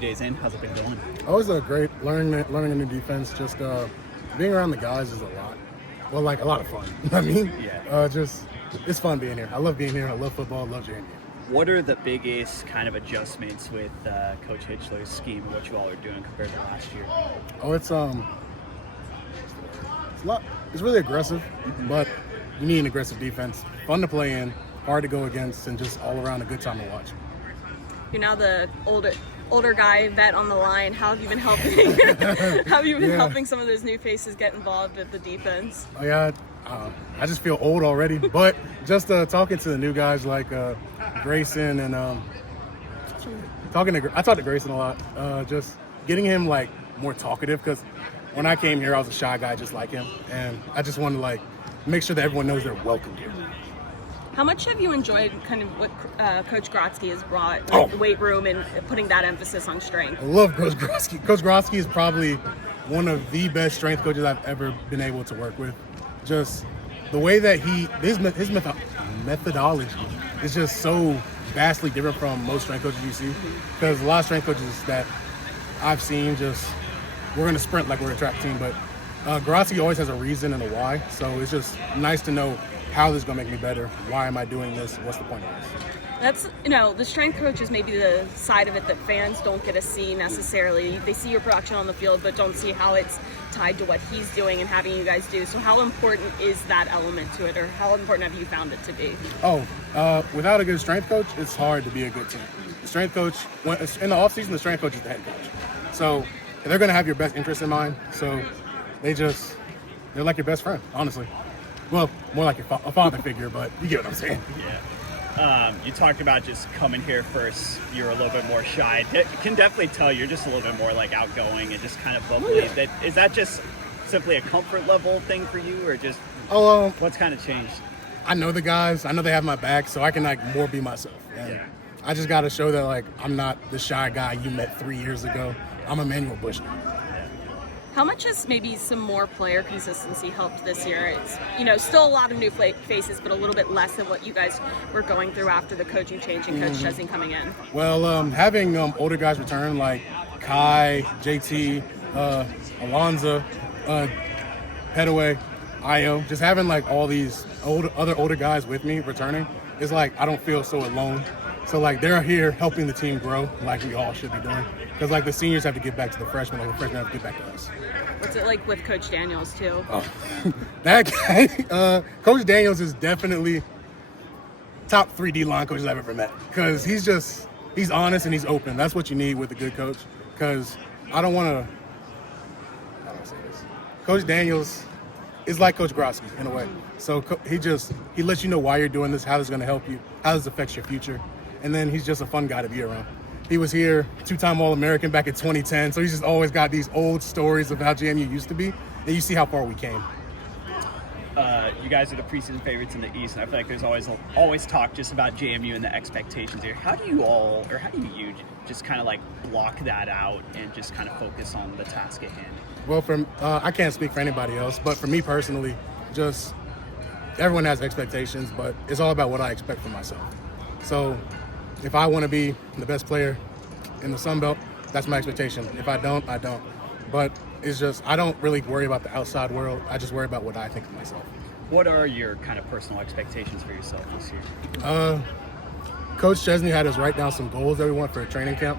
few days in. How's it been going? Always great. Learning a new defense. Just being around the guys is a lot. Well, like a lot of fun. I mean, Yeah. It's fun being here. I love being here. I love football. I love JMU. What are the biggest kind of adjustments with Coach Hitchler's scheme and what you all are doing compared to last year? Oh, it's a lot. It's really aggressive, but you need an aggressive defense. Fun to play in, hard to go against, and just all around a good time to watch. You're now the older guy vet on the line. How have you been helping? Helping some of those new faces get involved with the defense? Oh, yeah, I just feel old already. But just talking to the new guys like Grayson and I talked to Grayson a lot. Just getting him like more talkative because when I came here, I was a shy guy just like him, and I just wanted to like make sure that everyone knows they're welcome here. How much have you enjoyed kind of what Coach Grotsky has brought, like the weight room and putting that emphasis on strength? I love Coach Grotsky. Coach Grotsky is probably one of the best strength coaches I've ever been able to work with. Just the way that his methodology is just so vastly different from most strength coaches you see. Because a lot of strength coaches that I've seen we're going to sprint like we're a track team, but Grotsky always has a reason and a why. So it's just nice to know how this is going to make me better. Why am I doing this? What's the point of this? That's, the strength coach is maybe the side of it that fans don't get to see necessarily. They see your production on the field, but don't see how it's tied to what he's doing and having you guys do. So how important is that element to it, or how important have you found it to be? Without a good strength coach, it's hard to be a good team. The strength coach, in the offseason, the strength coach is the head coach. So they're going to have your best interest in mind. So they're like your best friend, honestly. Well, more like a father figure, but you get what I'm saying. Yeah. You talked about just coming here first. You're a little bit more shy. Can definitely tell you're just a little bit more like outgoing and just kind of bubbly. Is that just simply a comfort level thing for you, or just what's kind of changed? I know the guys. I know they have my back, so I can like more be myself. And I just got to show that like I'm not the shy guy you met 3 years ago. I'm Immanuel Bush now. How much has maybe some more player consistency helped this year? It's, still a lot of new faces, but a little bit less than what you guys were going through after the coaching change and Coach Chesney coming in. Well, having older guys return like Kai, JT, Alonzo, Petaway, Ayo, just having like all these older guys with me returning is like I don't feel so alone. So like they're here helping the team grow like we all should be doing. Because like the seniors have to get back to the freshmen, like the freshmen have to get back to us. What's it like with Coach Daniels too? Oh, that guy, Coach Daniels is definitely top 3 D-line coaches I've ever met. Because he's honest and he's open. That's what you need with a good coach. Because I don't say this. Coach Daniels is like Coach Grotsky in a way. So he lets you know why you're doing this, how this is going to help you, how this affects your future. And then he's just a fun guy to be around. He was here, 2-time All-American back in 2010, so he's just always got these old stories of how JMU used to be, and you see how far we came. You guys are the preseason favorites in the East, and I feel like there's always talk just about JMU and the expectations here. How do you just kind of like block that out and just kind of focus on the task at hand? Well, I can't speak for anybody else, but for me personally, just everyone has expectations, but it's all about what I expect from myself. So if I want to be the best player in the Sun Belt, that's my expectation. If I don't, I don't. But it's just, I don't really worry about the outside world. I just worry about what I think of myself. What are your kind of personal expectations for yourself this year? Coach Chesney had us write down some goals that we want for a training camp.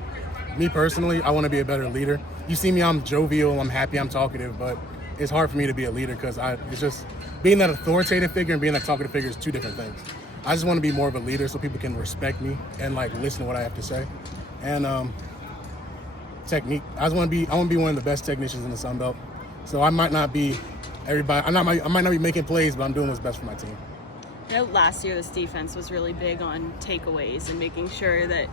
Me personally, I want to be a better leader. You see me, I'm jovial, I'm happy, I'm talkative, but it's hard for me to be a leader because it's just being that authoritative figure and being that talkative figure is 2 different things. I just want to be more of a leader so people can respect me and like listen to what I have to say. And technique. I want to be one of the best technicians in the Sun Belt. So I might not be everybody. I might not be making plays, but I'm doing what's best for my team. Last year, this defense was really big on takeaways and making sure that,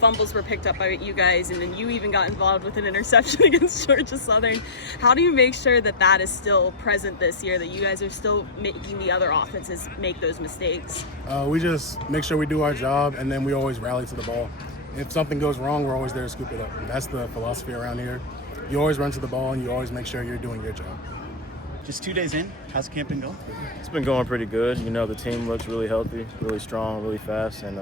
fumbles were picked up by you guys, and then you even got involved with an interception against Georgia Southern. How do you make sure that that is still present this year, that you guys are still making the other offenses make those mistakes? We just make sure we do our job, and then we always rally to the ball. If something goes wrong, we're always there to scoop it up. And that's the philosophy around here. You always run to the ball, and you always make sure you're doing your job. Just 2 days in, how's camp been going? It's been going pretty good. You know, the team looks really healthy, really strong, really fast, and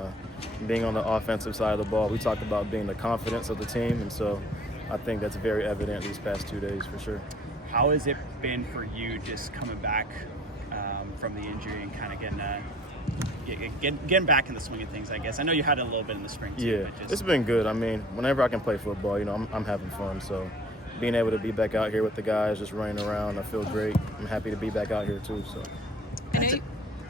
being on the offensive side of the ball, we talked about being the confidence of the team, and so I think that's very evident these past 2 days for sure. How has it been for you just coming back from the injury and kind of getting back in the swing of things, I guess? I know you had it a little bit in the spring too. Yeah, but it's been good. I mean, whenever I can play football, you know, I'm having fun, so being able to be back out here with the guys, just running around, I feel great. I'm happy to be back out here too. So. I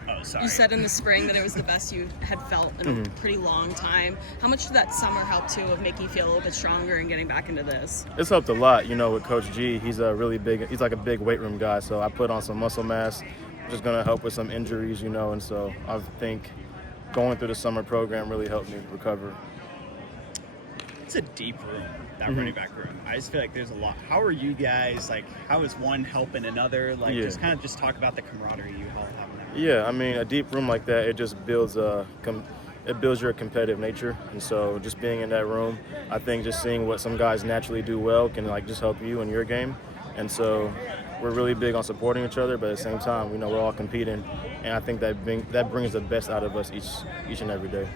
know sorry. you said in the spring that it was the best you had felt in a pretty long time. How much did that summer help too of making you feel a little bit stronger and getting back into this? It's helped a lot, you know, with Coach G. He's like a big weight room guy, so I put on some muscle mass, which is going to help with some injuries, you know, and so I think going through the summer program really helped me recover. It's a deep room, that running back room. I just feel like there's a lot. How are you guys, like, how is one helping another? Like, just kind of just talk about the camaraderie you all have in that room. Yeah, I mean, a deep room like that, it just builds your competitive nature. And so just being in that room, I think just seeing what some guys naturally do well can, like, just help you in your game. And so we're really big on supporting each other, but at the same time, you know, we're all competing. And I think that brings the best out of us each and every day.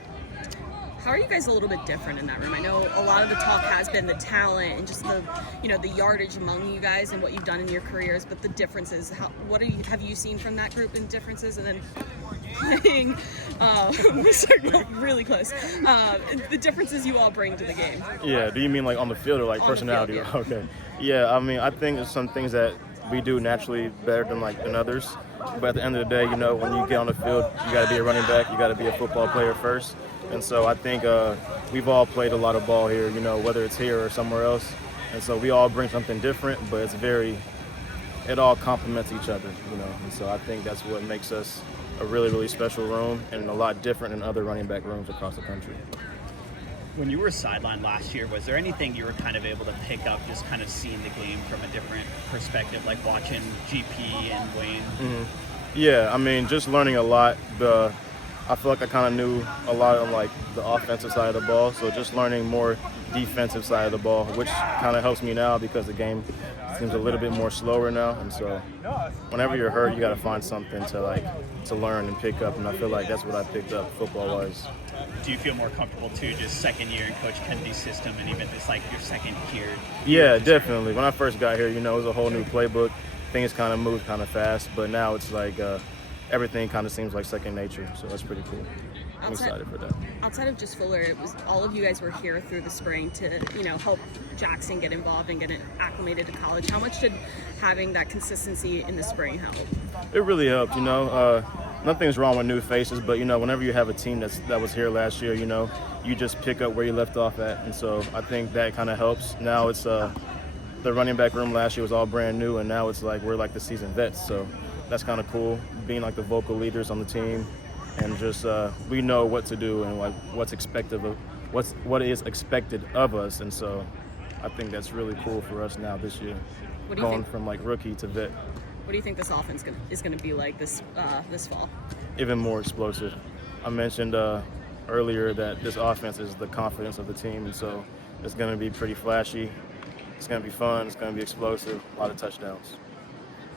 How are you guys a little bit different in that room? I know a lot of the talk has been the talent and just the yardage among you guys and what you've done in your careers, but the differences. Have you seen from that group in differences? And then playing, we started really close. The differences you all bring to the game. Yeah. Do you mean like on the field or like on personality? The field, yeah. Okay. Yeah. I mean, I think there's some things that we do naturally better than others. But at the end of the day, you know, when you get on the field, you got to be a running back. You got to be a football player first. And so I think we've all played a lot of ball here, you know, whether it's here or somewhere else. And so we all bring something different, but it all complements each other, you know. And so I think that's what makes us a really, really special room and a lot different than other running back rooms across the country. When you were sidelined last year, was there anything you were kind of able to pick up, just kind of seeing the game from a different perspective, like watching GP and Wayne? Yeah, I mean, just learning a lot. I feel like I kind of knew a lot on like the offensive side of the ball, so just learning more defensive side of the ball, which kind of helps me now because the game seems a little bit more slower now, and so whenever you're hurt, you got to find something to learn and pick up, and I feel like that's what I picked up football-wise. Do you feel more comfortable too, just second year in Coach Kennedy's system, and even just like your second year? Yeah, definitely. When I first got here, you know, it was a whole new playbook. Things kind of moved kind of fast, but now it's like everything kind of seems like second nature, so that's pretty cool. I'm excited for that. Outside of just Fuller, it was all of you guys were here through the spring to, you know, help Jackson get involved and get acclimated to college. How much did having that consistency in the spring help? It really helped, you know. Nothing's wrong with new faces, but, you know, whenever you have a team that was here last year, you know, you just pick up where you left off at, and so I think that kind of helps. Now it's the running back room last year was all brand new, and now it's like we're like the seasoned vets, so that's kind of cool, being like the vocal leaders on the team, and just we know what to do and like what is expected of us, and so I think that's really cool for us now this year, going from like rookie to vet. What do you think this offense is going to be like this fall? Even more explosive. I mentioned earlier that this offense is the confidence of the team, and so it's going to be pretty flashy. It's going to be fun. It's going to be explosive. A lot of touchdowns.